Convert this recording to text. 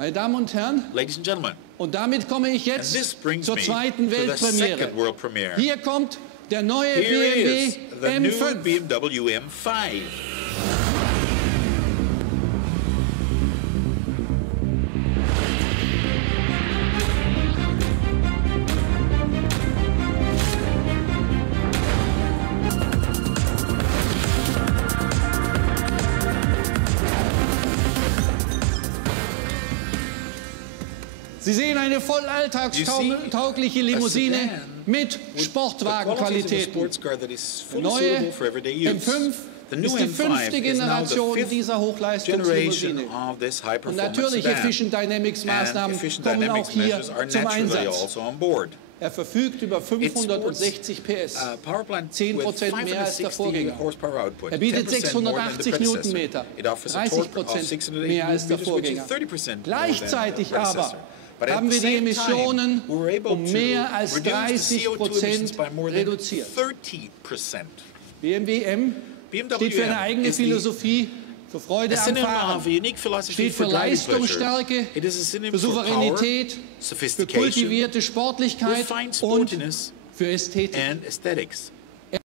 Meine Damen und Herren, Ladies and gentlemen, und damit komme ich jetzt zur zweiten Weltpremiere. Hier kommt der neue BMW M5. BMW M5. Sie sehen eine voll alltagstaugliche Limousine mit Sportwagenqualitäten. Der neue M5 ist die 5. Generation dieser Hochleistungslimousine. Und natürlich EfficientDynamics-Maßnahmen kommen auch hier zum Einsatz. Er verfügt über 560 PS, 10% mehr als der Vorgänger. Er bietet 680 Newtonmeter, 30% mehr als der Vorgänger. Gleichzeitig aber haben wir die Emissionen um mehr als 30% reduziert. BMW M steht für eine eigene Philosophie, für Freude am Fahren, steht für Leistungsstärke, für Souveränität, für kultivierte Sportlichkeit und für Ästhetik.